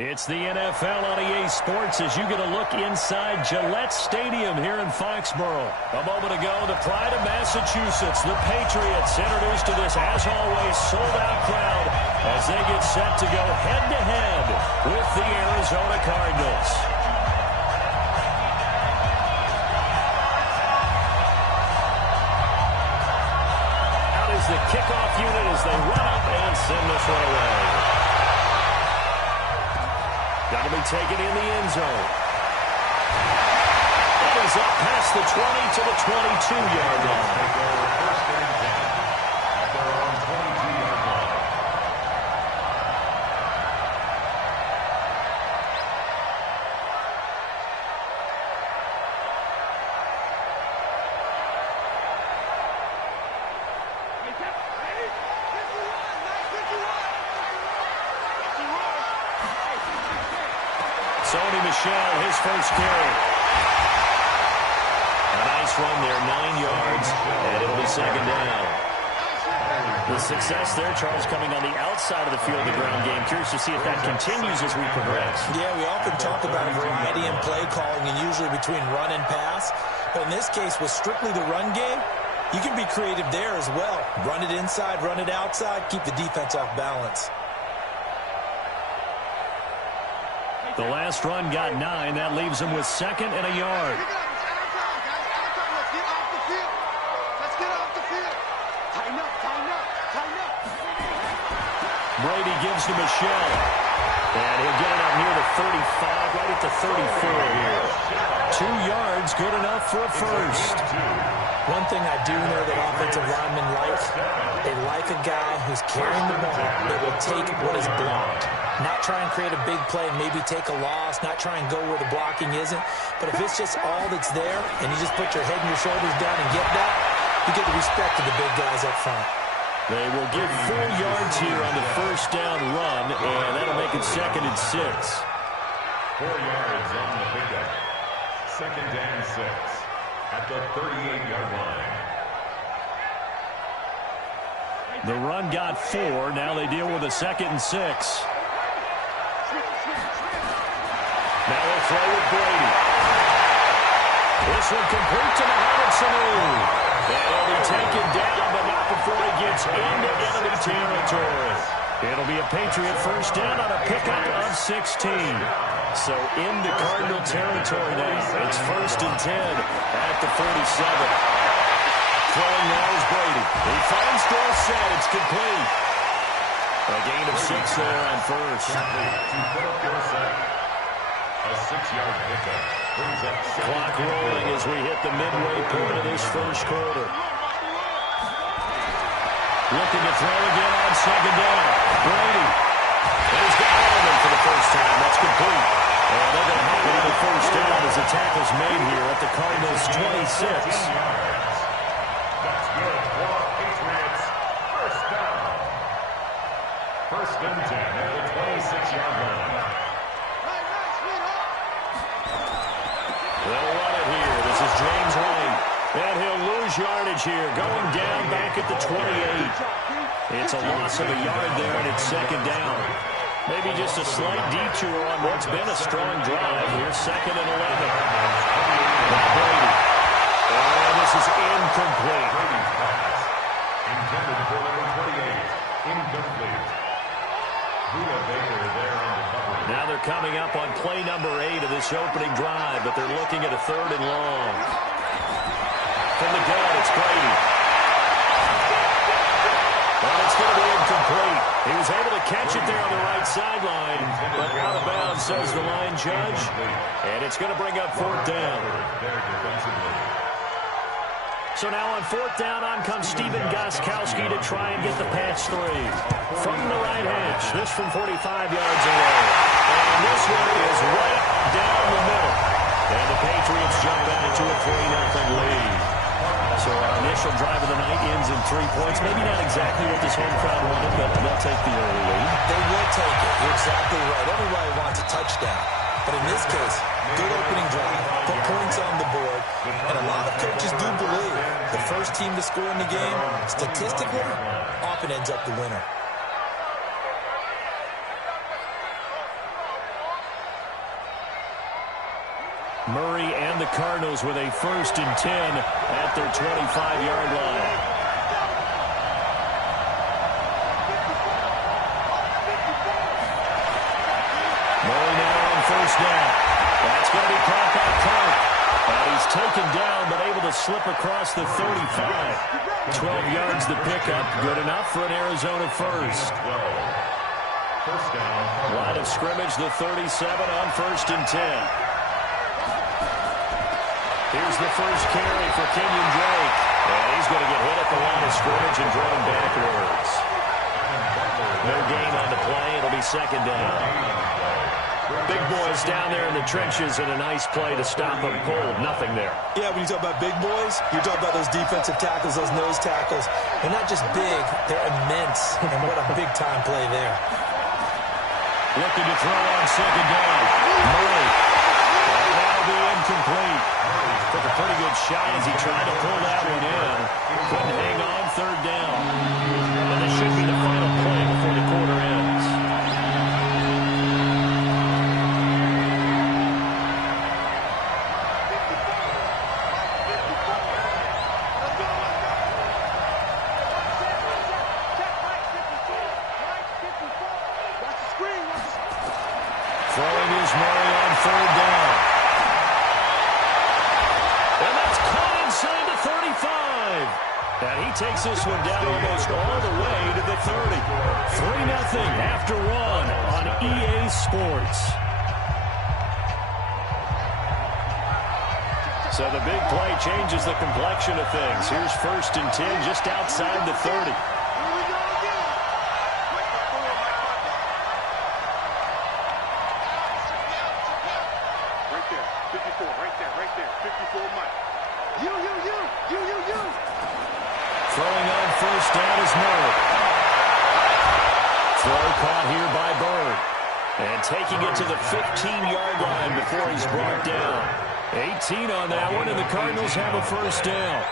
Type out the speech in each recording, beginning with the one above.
It's the NFL on EA Sports as you get a look inside Gillette Stadium here in Foxborough. A moment ago, the pride of Massachusetts, the Patriots, introduced to this, as always, sold-out crowd as they get set to go head-to-head with the Arizona Cardinals. Out is the kickoff unit as they run up and send this one away. That'll be taken in the end zone. That is up past the 20 to the 22-yard line. His first carry. A nice run there, 9 yards, and it'll be second down. The success there, Charles, coming on the outside of the field, the ground game. Curious to see if that continues as we progress. Yeah, we often talk about a variety in play calling and usually between run and pass. But in this case, with strictly the run game, you can be creative there as well. Run it inside, run it outside, keep the defense off balance. The last run got 9. That leaves him with second and a yard. Let's get off the field. Let's get off the field. Tighten up, tighten up, tighten up. Brady gives to Michelle. And he'll get it up near the 35, right at the 34 here. 2 yards, good enough for a first. One thing I do know that offensive linemen like, they like a guy who's carrying the ball that will take what is blocked. Not try and create a big play and maybe take a loss, not try and go where the blocking isn't. But if it's just all that's there and you just put your head and your shoulders down and get that, you get the respect of the big guys up front. They will give 4 yards here on the first down run, and that'll make it second and 6. 4 yards on the pickup. Second and 6 at the 38-yard line. The run got 4. Now they deal with a second and 6. Now they'll throw with Brady. This one complete to Mohamed Sanu. And he'll be taken down, but not before he gets into enemy territory. It'll be a Patriot first down on a pickup of 16. So into Cardinal territory now. It's first and 10 at the 47. Throwing now is Brady. He finds Dorsett. It's complete. A gain of 6 there on first. A 6-yard pickup brings up clock rolling as we hit the midway point of this first quarter. Looking to throw again on second down. Brady. And he's got Edelman for the first time. That's complete. And they're going to have another first down as the tackle's made here at the Cardinals' 26. That's good for Patriots. First down. First and 10 at the 26-yard line. They'll run it here. This is James White. And he'll lose yardage here. Going down back at the 28. It's a loss of a yard there, and it's second down. Maybe just a slight detour on what's been a strong drive. Here's second and 11. Now Brady. And this is incomplete. Intended for number 28. Incomplete. Buda Baker there on the coverage. Now they're coming up on play number 8 of this opening drive, but they're looking at a third and long. From the gun, it's Brady. And it's going to be incomplete. He was able to catch it there on the right sideline, but out of bounds, says the line judge. And it's going to bring up fourth down. So now on fourth down, on comes Stephen Gostkowski to try and get the pass three. From the right hash, this from 45 yards away. And this one is right down the middle. And the Patriots jump out to a 3-0 lead. So our initial drive of the night ends in 3 points. Maybe not exactly what this home crowd wanted, but they'll take the early lead. They will take it. You're exactly right. Everybody wants a touchdown. But in this case, good opening drive, put points on the board, and a lot of coaches do believe the first team to score in the game, statistically, often ends up the winner. Murray and the Cardinals with a 1st and 10 at their 25-yard line. Murray now on 1st down. That's going to be caught by Clark. And he's taken down but able to slip across the 35. 12 yards the pickup. Good enough for an Arizona 1st. First down. Line of scrimmage, the 37 on 1st and 10. Here's the first carry for Kenyon Drake. And he's going to get hit at the line of scrimmage and driven backwards. No gain on the play. It'll be 2nd down. Big boys down there in the trenches, and a nice play to stop them cold. Nothing there. Yeah, when you talk about big boys, you're talking about those defensive tackles, those nose tackles. They're not just big, they're immense. And what a big-time play there. Looking to throw on 2nd down. Murray. And that'll be incomplete. Took a pretty good shot as he tried to pull that one in. Couldn't hang on 3rd down. And this should be the final play before the quarter ends. Throwing is Murray on 3rd down. And that's caught inside the 35. And he takes this one down almost all the way to the 30. 3-0 after 1 on EA Sports. So the big play changes the complexion of things. Here's 1st and 10 just outside the 30. Throwing on 1st down is Murray. Throw caught here by Bird. And taking it to the 15-yard line before he's brought down. 18 on that one, and the Cardinals have a 1st down.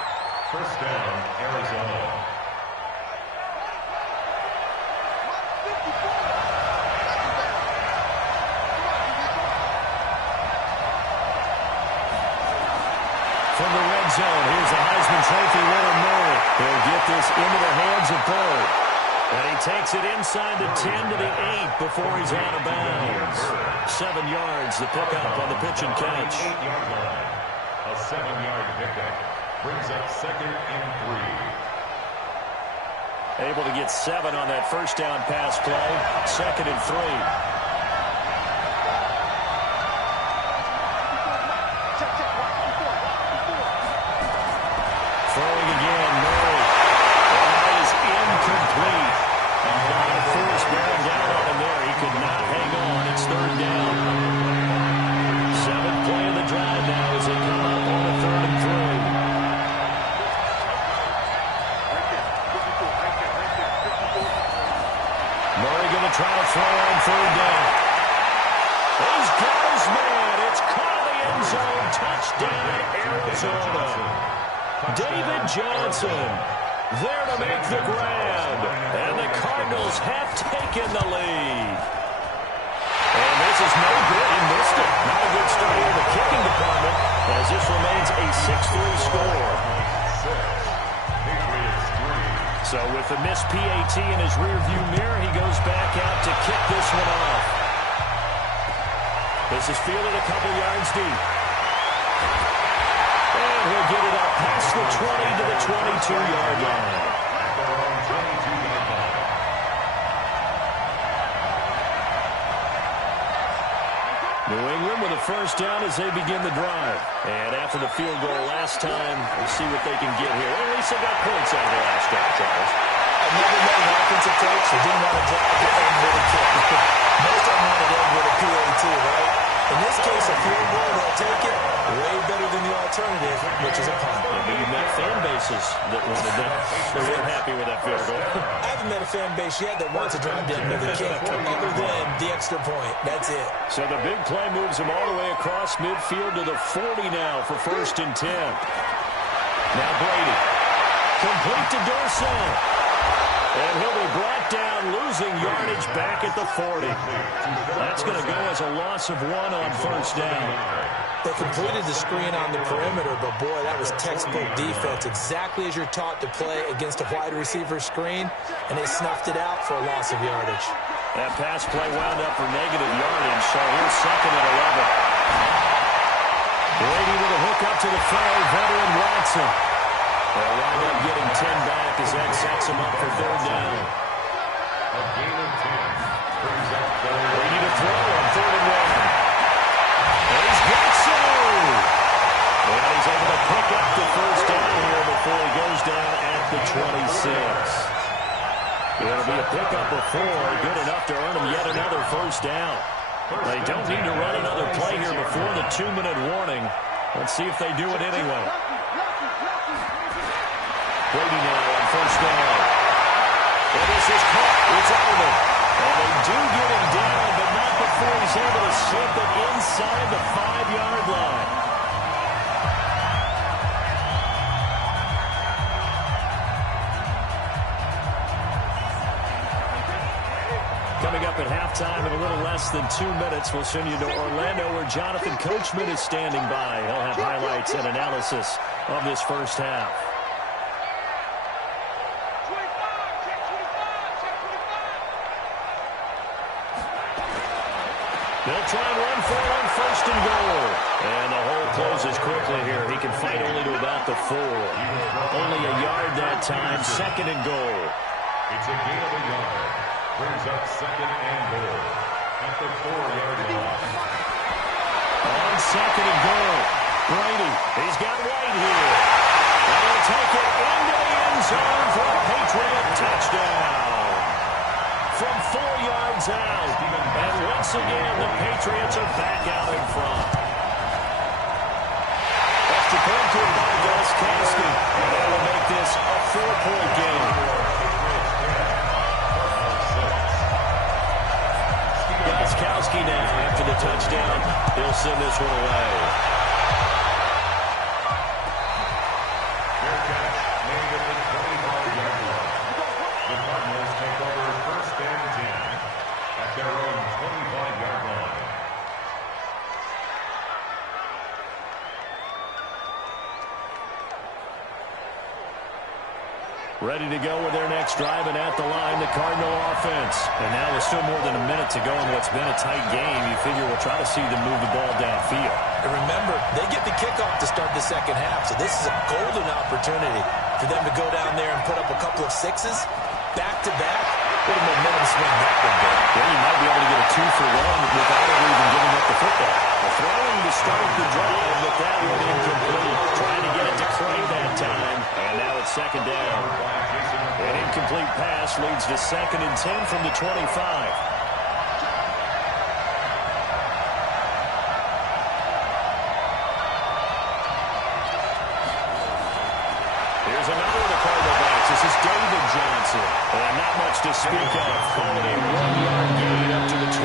1st down, Arizona. From the red zone, here's the Heisman Trophy winner, Murray. He'll get this into the hands of Bird. And he takes it inside the 10 to the 8 before he's out of bounds. 7 yards, the pickup on the pitch and catch. 8-yard line. A 7-yard pickup brings up 2nd and 3. Able to get 7 on that 1st down pass play. 2nd and 3. Throwing again, Murray. And that is incomplete. And a lot of force bearing down on him there. He could not hang on. It's 3rd down. 7th play of the drive now as they come up on a 3rd and 3. Murray going to try to throw on 3rd down. He's got his man. It's caught in the end zone. Touchdown, Arizona. David Johnson there to make the grab. And the Cardinals have taken the lead. And this is no good. He missed it. Not a good start in the kicking department as this remains a 6-3 score. So with the missed PAT in his rearview mirror, he goes back out to kick this one off. This is fielded a couple yards deep. And he'll get it up past the 20 to the 22-yard line. New England with a 1st down as they begin the drive. And after the field goal last time, we'll see what they can get here. At least they got points out of the last drive, Charles. I've never met an offensive coach who didn't want to drive to end with a kick. Most of them want to end with a PAT, right? In this case, a field goal, they'll take it. Way better than the alternative, which is a punt. Maybe you've met fan bases that wanted that. They weren't happy with that field goal. I haven't met a fan base yet that wants to drive to end with a kick, other than the extra point. That's it. So the big play moves him all the way across midfield to the 40 now for 1st and 10. Now Brady. Complete to Dorsett. And he'll be brought down, losing yardage back at the 40. That's going to go as a loss of 1 on 1st down. They completed the screen on the perimeter, but boy, that was textbook defense, exactly as you're taught to play against a wide receiver screen, and they snuffed it out for a loss of yardage. That pass play wound up for negative yardage, so here's 2nd and 11. Brady with a hook up to the front, veteran Watson. They'll wind up getting 10 back as that sets him up for 3rd down. A gain of 10. Brings up Brady to throw on 3rd and 1. And he's got some. And he's able to pick up the 1st down here before he goes down at the 26. It'll be a pickup of 4, good enough to earn him yet another 1st down. They don't need to run another play here before the 2-minute warning. Let's see if they do it anyway. Brady now on 1st down. And this is caught. It's over. And they do get him down, but not before he's able to slip it inside the 5-yard line. Coming up at halftime in a little less than 2 minutes, we'll send you to Orlando where Jonathan Coachman is standing by. He'll have highlights and analysis of this first half. They'll try and run for it on 1st and goal. And the hole closes quickly here. He can fight only to about the 4. Only a yard that time. 2nd and goal. It's a gain of a yard. Brings up 2nd and goal at the 4-yard line. On 2nd and goal. Brady, he's got White here. And he'll take it into the end zone for a Patriot touchdown. From 4 yards out. And once again, the Patriots are back out in front. Extra point kick by Gostkowski. And that will make this a 4-point game. Gostkowski now after the touchdown. He'll send this one away. Fair catch made at the 25-yard line. The Cardinals take over 1st and 10 at their own 25-yard line. Ready to go with their next drive, and at the line, the Cardinal offense. And now with still more than a minute to go in what's been a tight game, you figure we'll try to see them move the ball downfield. And remember, they get the kickoff to start the 2nd half, so this is a golden opportunity for them to go down there and put up a couple of 6s, back-to-back. What a momentum swing that would be. Well, you might be able to get a 2-for-1 without ever even giving up the football. Throwing to start the drive, but that one incomplete. Trying to get it to Clay that time, and now it's 2nd down. An incomplete pass leads to 2nd and 10 from the 25. Here's another of the Cardinal backs. This is David Johnson. And not much to speak of. Only a 1-yard gain up to the 26.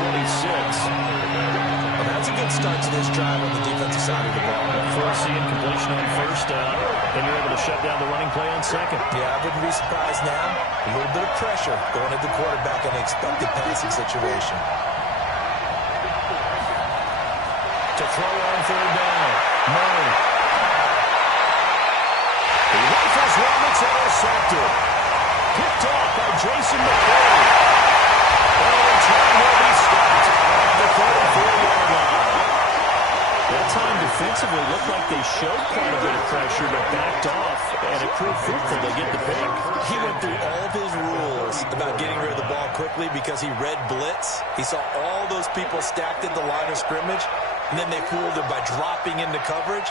Well, that's a good start to this drive on the defensive side of the ball. Forcing incompletion on 1st down. Then you're able to shut down the running play on 2nd. Yeah, I wouldn't be surprised now. A little bit of pressure going at the quarterback in an expected passing situation. To throw on 3rd down. Murray. He rifles one that's intercepted. Picked off by Jason McCoy. And the return will be stopped at the 34-yard line. That time defensively looked like they showed quite a bit of pressure, but backed off, and it proved fruitful to get the pick. He went through all of his rules about getting rid of the ball quickly because he read blitz. He saw all those people stacked at the line of scrimmage, and then they fooled him by dropping into coverage.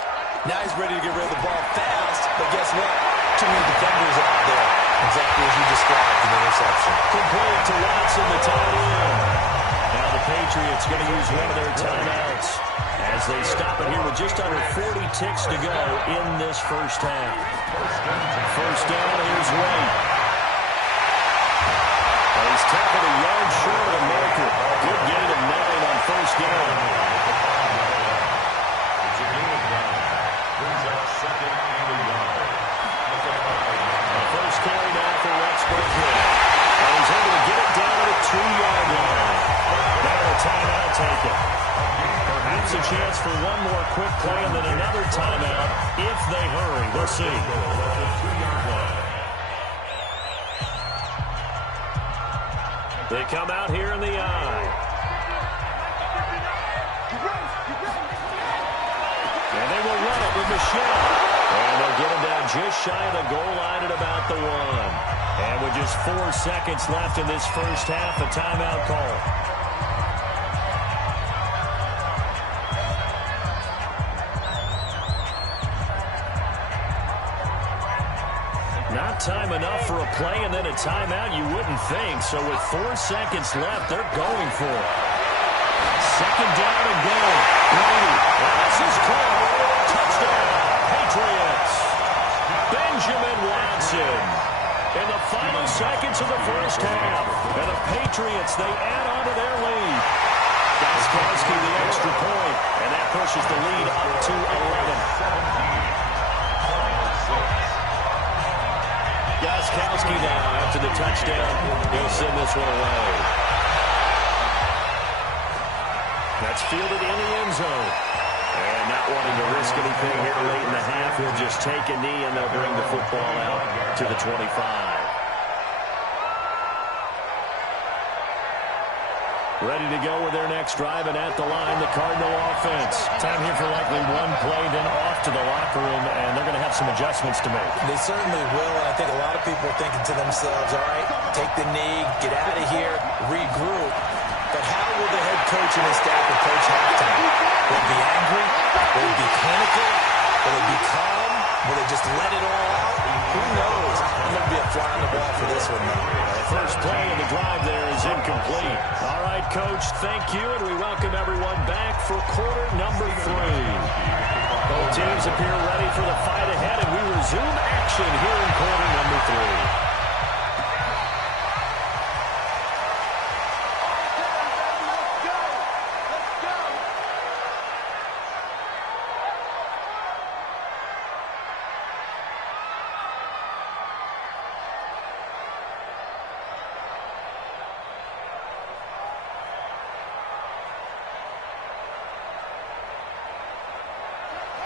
Now he's ready to get rid of the ball fast, but guess what? Too many defenders out there. Exactly as you described in the interception. Complete to Watson, the tight end. Now the Patriots going to use one of their timeouts as they stop it here with just under 40 ticks to go in this first half. 1st down, here's White. And he's tackled a yard short of the marker. Good gain of 9 on 1st down. It's a gain of 9. Brings up 2nd and a yard. First carry now for Rex Burkhead. And he's able to get it down to the 2-yard line. Now a timeout taken. Perhaps a chance for one more quick timeout if they hurry. We'll see. They come out here in the eye. And they will run it with Michelle. And they'll get him down just shy of the goal line at about the 1. And with just 4 seconds left in this first half, a timeout call. Not time enough for a play and then a timeout, you wouldn't think. So with 4 seconds left, they're going for it. Second down and goal. Brady. That's his call. Touchdown, Patriots. Benjamin Watson. In the final seconds of the first half. And the Patriots, they add on to their lead. Gostkowski the extra point. And that pushes the lead up to 11. Gostkowski now after the touchdown. He'll send this one away. That's fielded in the end zone. And not wanting to risk anything here late in the half, he'll just take a knee and they'll bring the football out to the 25. Ready to go with their next drive, and at the line, the Cardinal offense. Time here for likely one play, then off to the locker room, and they're going to have some adjustments to make. They certainly will, and I think a lot of people are thinking to themselves, all right, take the knee, get out of here, regroup. But how will the head coach and his staff approach halftime? Will it be angry? Will it be clinical? Will it be calm? Will they just let it all out? Who knows? I'm going to be a fly on the ball for this one, though. First play of the drive there is incomplete. All right, Coach, thank you, and we welcome everyone back for quarter number 3. Both teams appear ready for the fight ahead, and we resume action here in quarter number 3.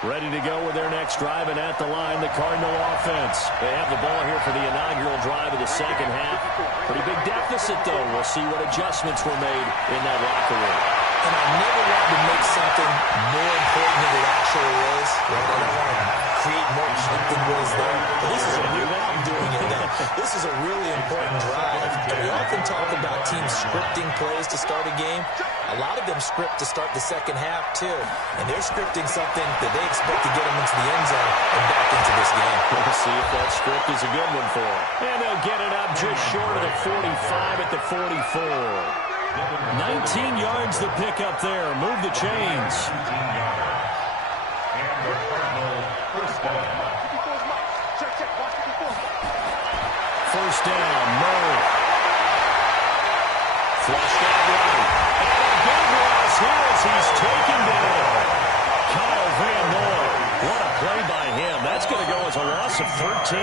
Ready to go with their next drive, and at the line, the Cardinal offense. They have the ball here for the inaugural drive of the second half. Pretty big deficit, though. We'll see what adjustments were made in that locker room. And I never want to make something more important than it actually is. Right? I don't want to create more hype than what is there. But this is a real, I'm doing it now. This is a really important drive. And we often talk about teams scripting plays to start a game. A lot of them script to start the second half, too. And they're scripting something that they expect to get them into the end zone and back into this game. We'll see if that script is a good one for them. And they'll get it up just short of the 45 at the 44. 19 yards the pick up there. Move the chains. First down, Murray. Flushed out right. And a big loss here as he's taken down. Kyle Van Noy. What a play by him. That's going to go as a loss of 13.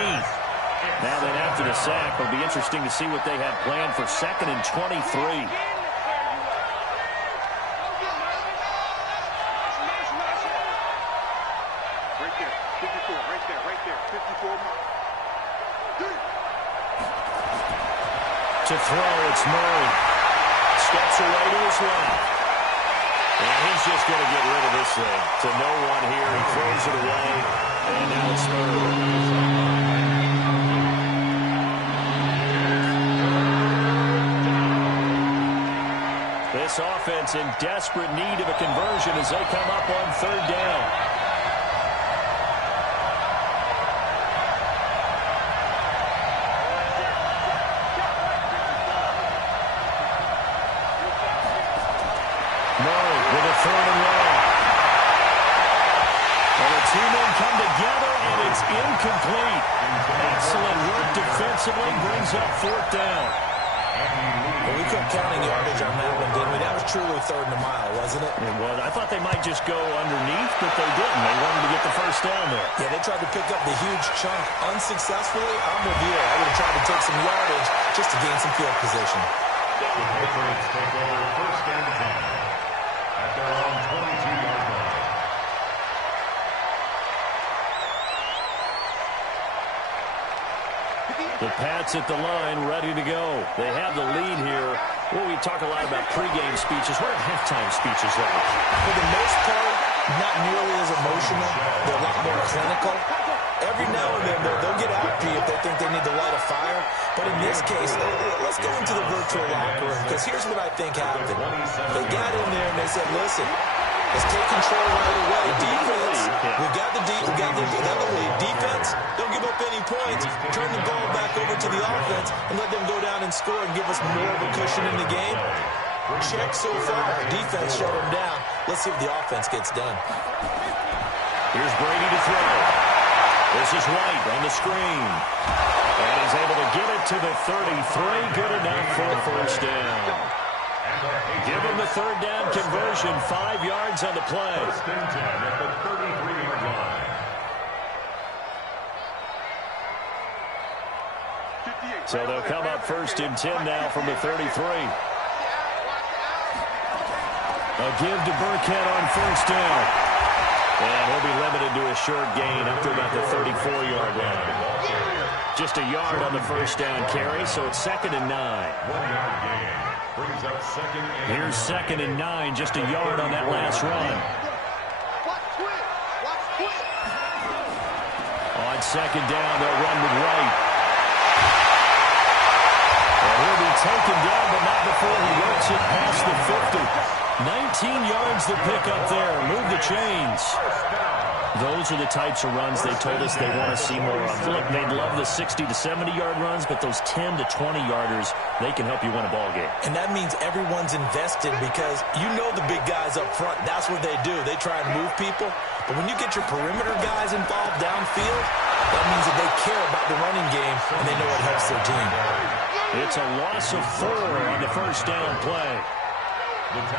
Now then after the sack, it'll be interesting to see what they have planned for 2nd and 23. To throw, it's Murray. Steps away to his left. And he's just going to get rid of this thing. To no one here. He throws it away. And now it's Murray. This offense in desperate need of a conversion as they come up on 3rd down. Murray with a 3rd and long. And the two men come together, and it's incomplete. Excellent work defensively, brings up 4th down. Well, we kept counting yardage on that one, didn't we? That was truly 3rd and a mile, wasn't it? It was. I thought they might just go underneath, but they didn't. They wanted to get the first down there. Yeah, they tried to pick up the huge chunk unsuccessfully. I'm with you. I would have tried to take some yardage just to gain some field position. The Patriots take over 1st and 10 at their own 22-yard line. The Pats at the line, ready to go. They have the lead here. Well, we talk a lot about pregame speeches. What are halftime speeches like? For the most part, not nearly as emotional. They're a lot more clinical. Every now and then, they'll get after you if they think they need to light a fire. But in this case, let's go into the virtual locker room, because here's what I think happened. They got in there and they said, listen, let's take control right away. Defense, we've got the lead. Defense, don't give up any points. Turn the ball back over to the offense and let them go down and score and give us more of a cushion in the game. Check so far. Defense shut them down. Let's see if the offense gets done. Here's Brady to throw. This is White on the screen. And he's able to get it to the 33. Good enough for a first down. Give him the third down conversion. 5 yards on the play. First and 10 at the 33-yard line. So they'll come up first and 10 now from the 33. A give to Burkhead on first down. And he'll be limited to a short gain up to about the 34-yard line. Just a yard on the first down carry, so it's 2nd and 9. 1 yard gain. Brings up second and Here's 2nd and 9, just a yard on that last run. On second down, they'll run with White. And he'll be taken down, but not before he works it past the 50. 19 yards to pick up there. Move the chains. Those are the types of runs they told us they want to see more of. Look, they'd love the 60 to 70-yard runs, but those 10 to 20-yarders, they can help you win a ball game. And that means everyone's invested, because you know the big guys up front, that's what they do. They try and move people. But when you get your perimeter guys involved downfield, that means that they care about the running game and they know it helps their team. It's a loss of 4 on the first down play.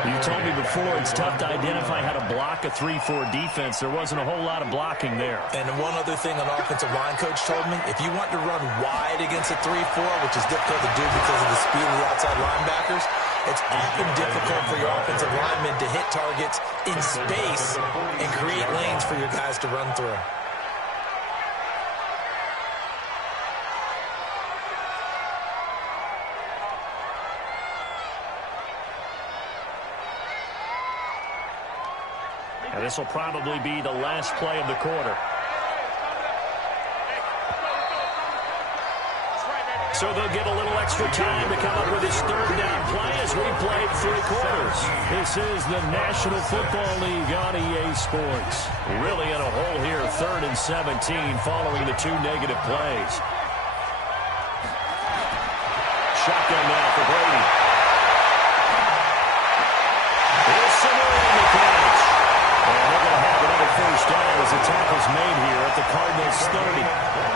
You told me before it's tough to identify how to block a 3-4 defense. There wasn't a whole lot of blocking there. And one other thing an offensive line coach told me, if you want to run wide against a 3-4, which is difficult to do because of the speed of the outside linebackers, it's often difficult for your offensive linemen to hit targets in space and create lanes for your guys to run through. And this will probably be the last play of the quarter. So they'll get a little extra time to come up with his third down play as we played 3 quarters. This is the National Football League on EA Sports. Really in a hole here, 3rd and 17 following the 2 negative plays. Shotgun now for Brady. Here's Sanu on the catch. And they're going to have another first down as the tackle's made here at the Cardinals' 30.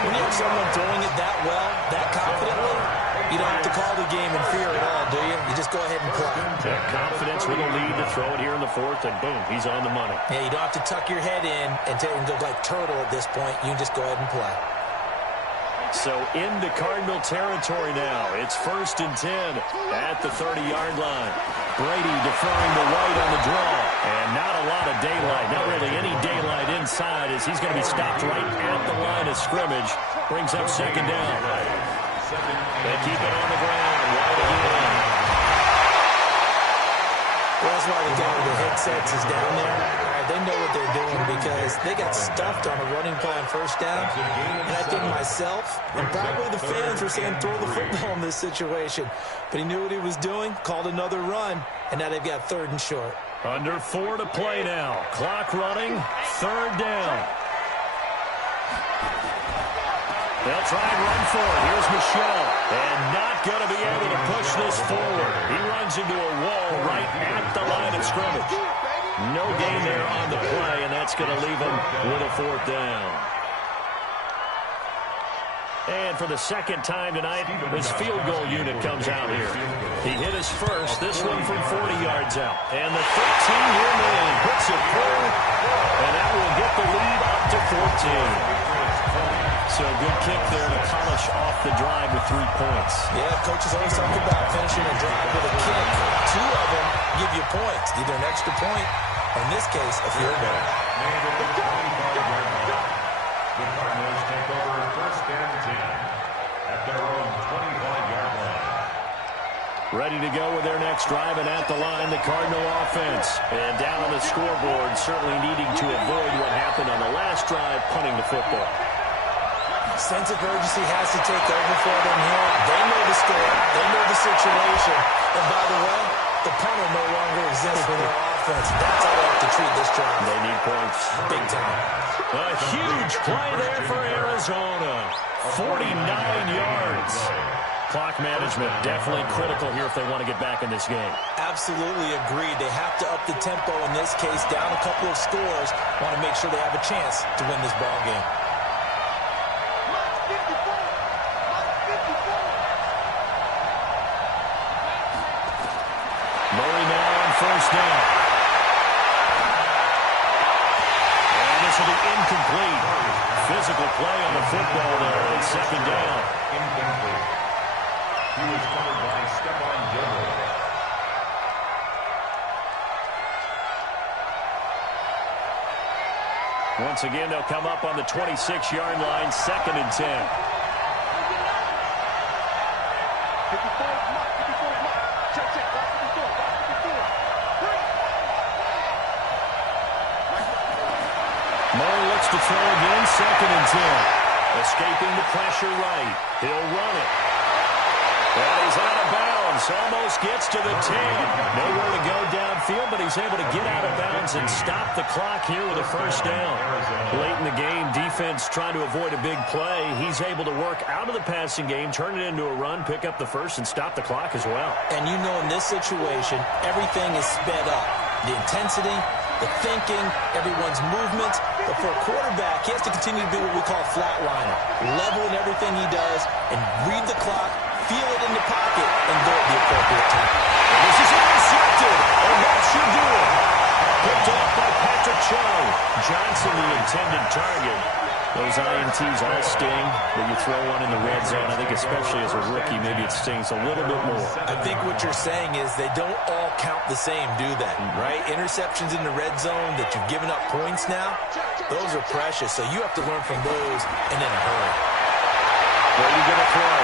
When you have someone throwing it that well, that confidently, you don't have to call the game in fear at all, do you? You just go ahead and play. That confidence with a lead to throw it here in the 4th, and boom, he's on the money. Yeah, you don't have to tuck your head in and go like turtle at this point. You can just go ahead and play. So into Cardinal territory now. It's 1st and 10 at the 30-yard line. Brady deferring to White on the draw. And not a lot of daylight, not really any daylight inside, as he's going to be stopped right at the line of scrimmage. Brings up 2nd down. They keep it on the ground. White again. Well, that's why the guy with the headsets is down there. All right, they know what they're doing because they got stuffed on a running play on first down. And I think myself and probably the fans were saying throw the football in this situation. But he knew what he was doing, called another run, and now they've got 3rd and short. Under 4 to play now. Clock running, 3rd down. They'll try and run for it. Here's Michelle. And not going to be able to push this forward. He runs into a wall right at the line of scrimmage. No gain there on the play, and that's going to leave him with a 4th down. And for the 2nd time tonight, his field goal unit comes out here. He hit his first, this one from 40 yards out. And the 13-year man puts it through, and that will get the lead up to 14. So good kick there to polish off the drive with 3 points. Yeah, coaches always talk about finishing a drive with a kick. 2 of them give you points, either an extra point, or in this case, a field goal. The Cardinals take over 1st and 10 at Ready to go with their next drive, and at the line, the Cardinal offense. And down on the scoreboard, certainly needing to avoid what happened on the last drive, punting the football. Sense of urgency has to take over for them here. They know the score. They know the situation. And by the way, the punter no longer exists for their offense. That's how they have to treat this drive. They need points. Big time. A huge play there for Arizona. 49 yards. Clock management definitely critical here if they want to get back in this game. Absolutely agreed. They have to up the tempo in this case, down a couple of scores. Want to make sure they have a chance to win this ball game. Murray now on first down. And this will be incomplete. Physical play on the football there. It's second down. Incomplete. He was covered by Stephon Gilmore. Once again, they'll come up on the 26-yard line, 2nd and 10. Murray looks to throw again, 2nd and 10. Escaping the pressure right. He'll run it. And he's out of bounds. Almost gets to the 10. Nowhere to go downfield, but he's able to get out of bounds and stop the clock here with a first down. Late in the game, defense trying to avoid a big play. He's able to work out of the passing game, turn it into a run, pick up the first, and stop the clock as well. And you know in this situation, everything is sped up. The intensity, the thinking, everyone's movement. But for a quarterback, he has to continue to do what we call a flatliner. Level in everything he does and read the clock, feel it in the pocket, and go at the appropriate time. And this is intercepted, and that should do it. Picked off by Patrick Chung. Johnson, the intended target. Those INTs all sting, but you throw one in the red zone. I think especially as a rookie, maybe it stings a little bit more. I think what you're saying is they don't all count the same, do they? Right? Interceptions in the red zone that you've given up points now, those are precious. So you have to learn from those and in a hurry. Where are you going to throw?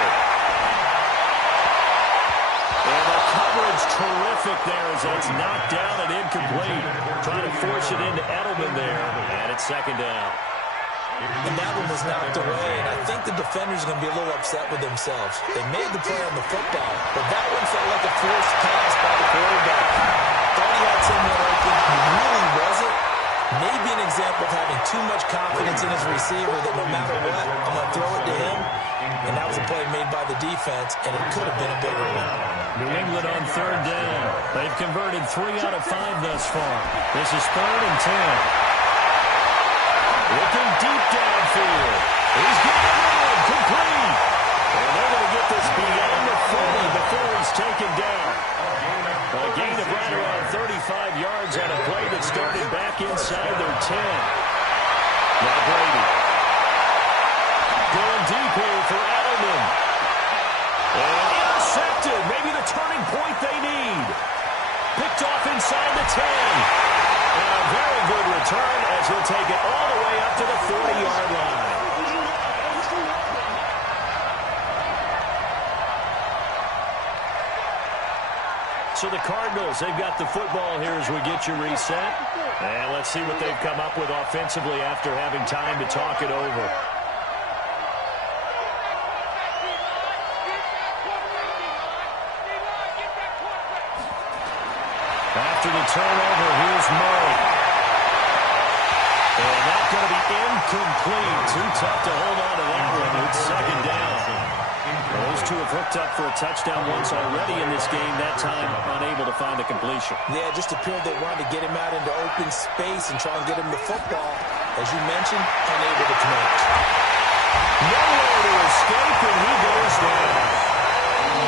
And the coverage terrific there as it's knocked down and incomplete. Trying to force it into Edelman there, and it's second down. And that one was knocked away, and I think the defenders are going to be a little upset with themselves. They made the play on the football, but that one felt like a forced pass by the quarterback. Thought he had someone open. He really wasn't. Maybe an example of having too much confidence in his receiver that no matter what, I'm going to throw it to him. And that was a play made by the defense, and it could have been a bigger one. New England on third down. They've converted 3 out of 5 thus far. This is 3rd and 10. Looking deep downfield. He's got it complete. And they're going to get this beyond the 40 before he's taken down. A gain of right around 35 yards on a play that started back inside their 10. Now Brady. Going deep here for Edelman. And intercepted. Maybe the turning point they need. Picked off inside the 10. And a very good return as he'll take it all the way up to the 40-yard line. So the Cardinals, they've got the football here as we get you reset. And let's see what they've come up with offensively after having time to talk it over. After the turnover, here's Murray. And that's going to be incomplete. Too tough to hold on to that one. It's second down. Those two have hooked up for a touchdown once already in this game. That time, unable to find the completion. Yeah, it just appeared they wanted to get him out into open space and try and get him the football. As you mentioned, unable to connect. Nowhere to escape, and he goes down.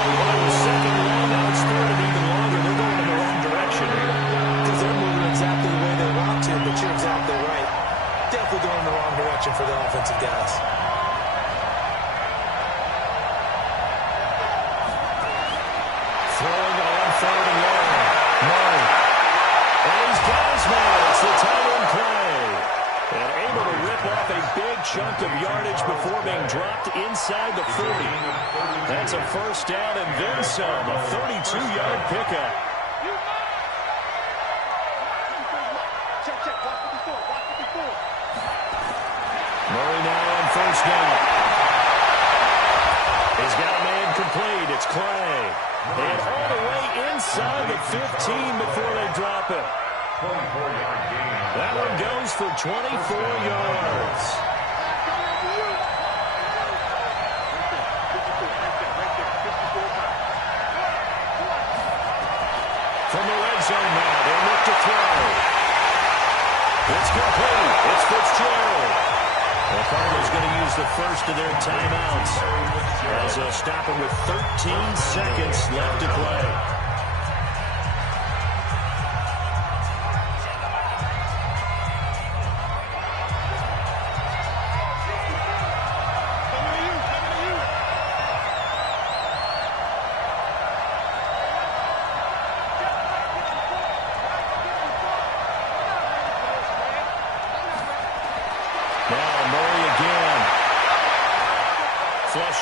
Well, it was second round. Now it's third and even longer. They're going in the wrong direction here. Because they're moving exactly the way they want to, but you're exactly right. Definitely going in the wrong direction for the offensive guys. Throwing on 3rd and long. Murray. And he's got his man. It's the tight end play. And able to rip off a big chunk of yardage before being dropped inside the 40. That's a first down and then some, a 32-yard pickup. Murray now on first down. He's got a man complete. It's Clay. And all the way inside the 15 before they drop it. 24-yard gain. That one goes for 24 yards. From the red zone now, they look to throw. It's complete. It's Fitzgerald. The Cardinals going to use the first of their timeouts as they'll stop it with 13 seconds left to play.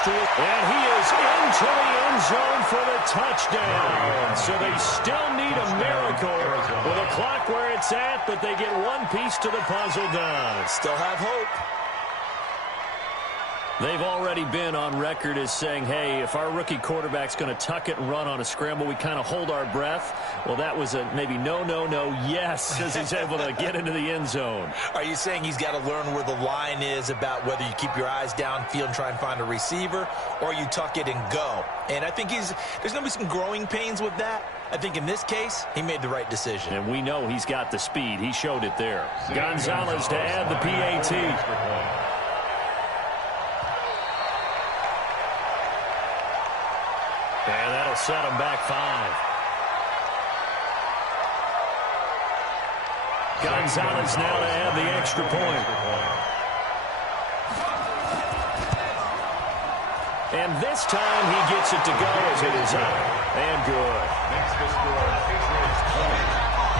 And he is into the end zone for the touchdown. So they still need a miracle with a clock where it's at, but they get one piece to the puzzle done. Still have hope. They've already been on record as saying, hey, if our rookie quarterback's going to tuck it and run on a scramble, we kind of hold our breath. Well, that was a maybe no, yes, as he's able to get into the end zone. Are you saying he's got to learn where the line is about whether you keep your eyes downfield and try and find a receiver, or you tuck it and go? And I think there's going to be some growing pains with that. I think in this case, he made the right decision. And we know he's got the speed. He showed it there. Gonzalez to add the PAT. And that'll set him back 5. Gonzalez now to add the extra point. And this time he gets it to go as it is up. And good. Makes the score Patriots 20,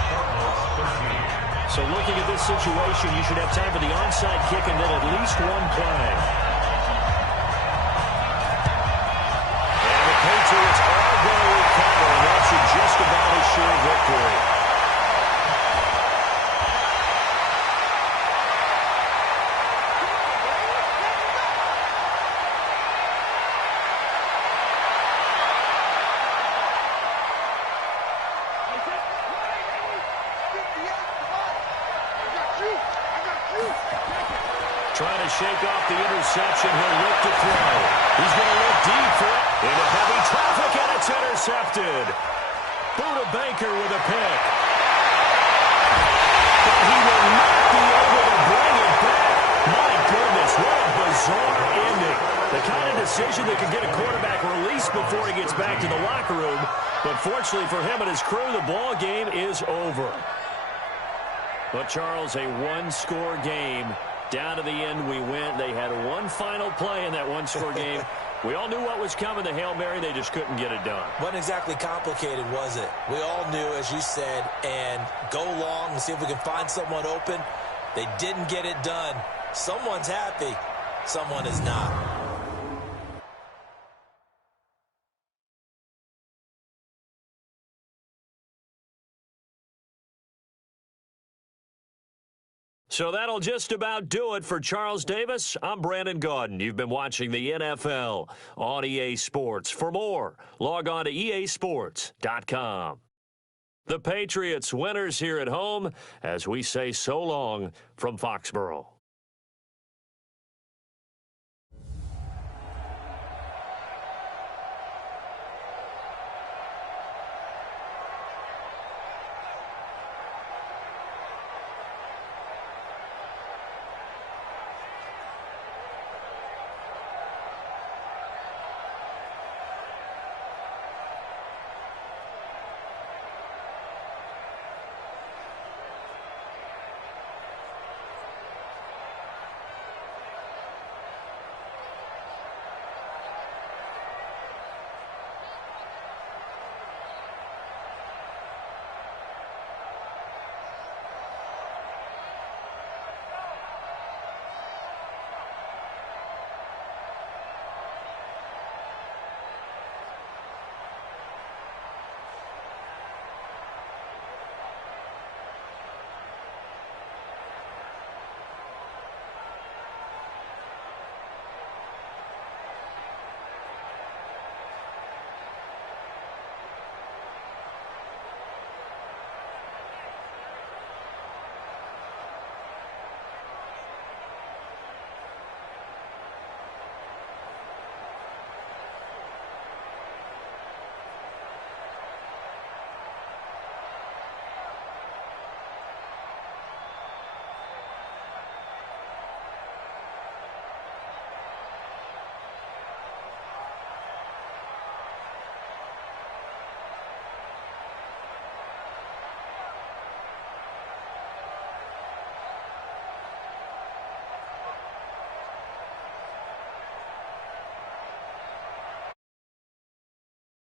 Cardinals 13. So looking at this situation, you should have time for the onside kick and then at least one play. Patriots are going to recover, and that should just about assure victory. Trying to shake off the interception. He'll look to throw. He's going to look deep for it. Into heavy traffic, and it's intercepted. Buda Baker with a pick. But he will not be able to bring it back. My goodness, what a bizarre ending. The kind of decision that could get a quarterback released before he gets back to the locker room. But fortunately for him and his crew, the ball game is over. But, Charles, a one-score game. Down to the end, we went. They had one final play in that one-score game. We all knew what was coming, the Hail Mary. They just couldn't get it done. Wasn't exactly complicated, was it? We all knew, as you said, and go long and see if we can find someone open. They didn't get it done. Someone's happy. Someone is not. So that'll just about do it for Charles Davis. I'm Brandon Gaudin. You've been watching the NFL on EA Sports. For more, log on to easports.com. The Patriots winners here at home as we say so long from Foxborough.